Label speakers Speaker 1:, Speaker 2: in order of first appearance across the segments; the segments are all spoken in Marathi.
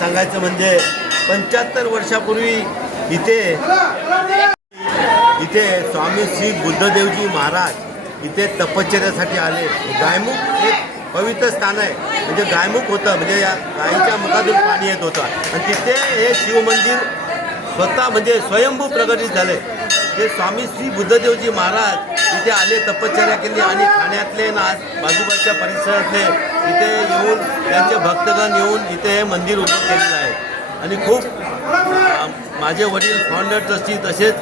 Speaker 1: सांगायचं म्हणजे पंच्याहत्तर वर्षापूर्वी इथे इथे स्वामी श्री बुद्धदेवजी महाराज इथे तपश्चर्यासाठी आले. गायमुख एक पवित्र स्थान आहे. म्हणजे गायमुख होतं. म्हणजे या गायीच्या मुखातून पाणी येत होतं. आणि तिथे हे शिवमंदिर स्वतः म्हणजे स्वयंभू प्रगतीत झाले. ते स्वामी श्री बुद्धदेवजी महाराज इथे आले तपश्चर्या केली आणि ठाण्यातले ना बाजूबाजूच्या परिसरातले इथे येऊन त्यांचे भक्तगण येऊन इथे हे मंदिर उभं केलेलं आहे. आणि खूप माझे वडील फाउंडर ट्रस्टी तसेच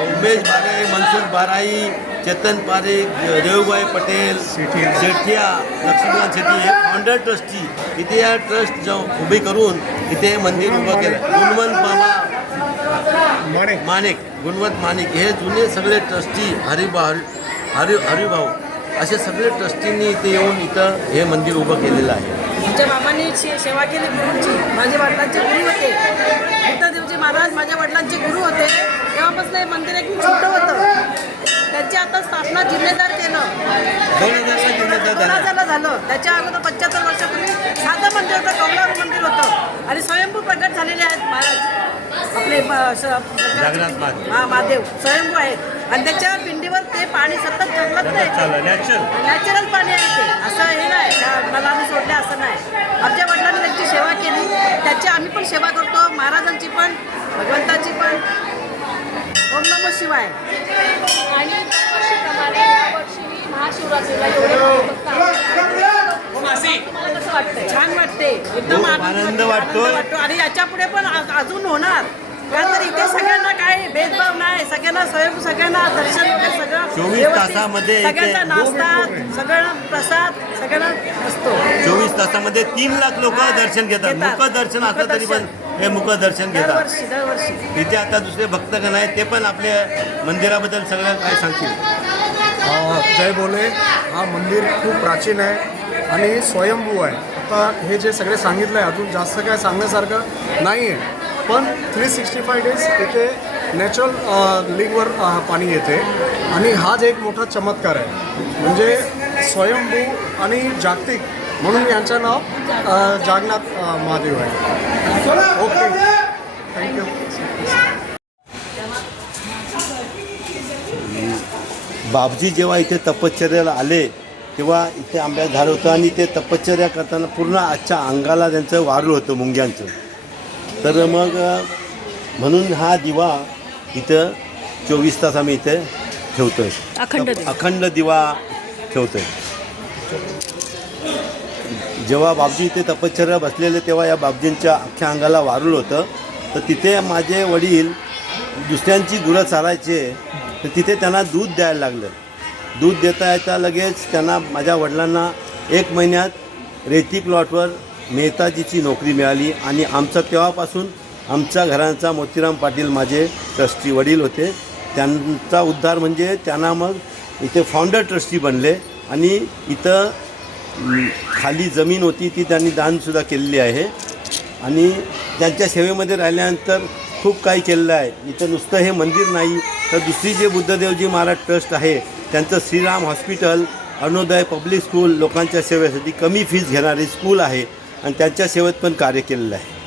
Speaker 1: उमेश बाराई मनसुख बाराई चेतन पारेख देवबाई पटेल शेठिया. लक्ष्मीकांत शेट्टी हे फाउंडर ट्रस्टी इथे या ट्रस्ट जो उभी करून इथे हे मंदिर उभं केलं. गुणवंत बाबा
Speaker 2: माणिक.
Speaker 1: माणिक गुणवंत माणिक. हे जुने सगळे ट्रस्टी हरिभा हरि हरि हरिभाऊ असे सगळे ट्रस्टींनी इथे येऊन इथं हे मंदिर उभं केलेलं आहे.
Speaker 3: आमच्या बाबांनी सेवा केली गुरुची माझे वडिलांचे गुरु होते. बुद्धदेवजी महाराज माझ्या वडिलांचे गुरु होते. तेव्हापासून हे मंदिर एकदम छोटं होतं. त्यांची आता स्थापना जिल्हेदार केलं.
Speaker 1: दोन. हजारला झालं.
Speaker 3: त्याच्या अगोदर पंच्याहत्तर वर्षापूर्वी साधं मंदिर होतं कौलारू मंदिर आपले
Speaker 1: जागन्नाथ महादेव.
Speaker 3: हा महादेव स्वयंभू आहेत. आणि त्याच्या पिंडीवर ते पाणी सतत जमत नाही.
Speaker 1: नॅचरल
Speaker 3: नॅचरल पाणी आहे ते. असं हे नाही. मला आम्ही सोडले असं नाही. आमच्या वडिलांनी त्यांची सेवा केली. त्याची आम्ही पण सेवा करतो. महाराजांची पण भगवंताची पण. ओम नम शिवाय.
Speaker 4: आणि दरवर्षीप्रमाणे यावर्षी महाशिवरात्रीला एवढे भक्त आले. तुम्हाला कसं वाटतंय?
Speaker 3: छान वाटते. एकदम आनंद वाटतो, आणि याच्यापुढे पण अजून होणार. का तर इथे सगळ्यांना काय भेदभाव नाही सगळ्यांना स्वयं सगळ्यांना दर्शन वगैरे सगळं
Speaker 1: 24
Speaker 3: व्यवस्थित.
Speaker 1: तासामध्ये इथे
Speaker 3: सगळ्यांचा नाश्ता सगळ्यांना प्रसाद सगळ्यांना असतो.
Speaker 1: चोवीस तासामध्ये तीन लाख लोक दर्शन घेतात.
Speaker 3: घेतात.
Speaker 1: मुखदर्शन असलं तरी पण हे मुखदर्शन घेतात.
Speaker 3: दरवर्षी दरवर्षी.
Speaker 1: इथे आता दुसरे भक्तगण आहेत ते पण आपल्या मंदिराबद्दल सगळं काय सांगतील?
Speaker 2: अ, जय बोले. हा मंदिर खूप प्राचीन आहे आणि स्वयंभू आहे. आता हे जे सगळे सांगितलं आहे अजून जास्त काय सांगण्यासारखं नाही आहे पण थ्री सिक्स्टी फाय डेज इथे नॅचरल लिंगवर पाणी येते. आणि हाच एक मोठा चमत्कार आहे. म्हणजे स्वयंभू आणि जागतिक म्हणून यांचं नाव जागनाथ महादेव आहे. ओके. थँक्यू
Speaker 1: बाबजी जेव्हा इथे तपश्चर्याला आले तेव्हा इथे आंब्यात झाड होतं आणि ते तपश्चर्या करताना पूर्ण आजच्या अंगाला त्यांचं वारलं होतं मुंग्यांचं. तर मग म्हणून हा दिवा इथं चोवीस तास आम्ही इथे ठेवतोय.
Speaker 3: अखंड दिवा.
Speaker 1: अखंड दिवा ठेवतोय. जेव्हा बापजी इथे तपश्चर्या बसलेले तेव्हा या बापजींच्या अख्ख्या अंगाला वारुळ होतं. तर तिथे माझे वडील दुसऱ्यांची गुरं चालायचे तर तिथे त्यांना दूध द्यायला लागलं. दूध देता येता लगेच त्यांना माझ्या वडिलांना एक महिन्यात रेती प्लॉटवर मेहताजीची नोकरी मिळाली आणि आमचं तेव्हापासून आमच्या घरांचा मोतीराम पाटील माझे ट्रस्टी वडील होते. त्यांचा उद्धार म्हणजे त्यांना मग इथे फाउंडर ट्रस्टी बनले आणि इथं खाली जमीन होती ती त्यांनी दानसुद्धा केलेली आहे. आणि त्यांच्या सेवेमध्ये राहिल्यानंतर खूप काही केलेलं आहे. इथं नुसतं हे मंदिर नाही तर दुसरी जे बुद्धदेवजी महाराज ट्रस्ट आहे त्यांचं Shriram hospital Arunoday public school लोकांच्या सेवेसाठी कमी फीज घेणारी स्कूल आहे. आणि त्यांच्या सेवेत पण कार्य केलेलं आहे.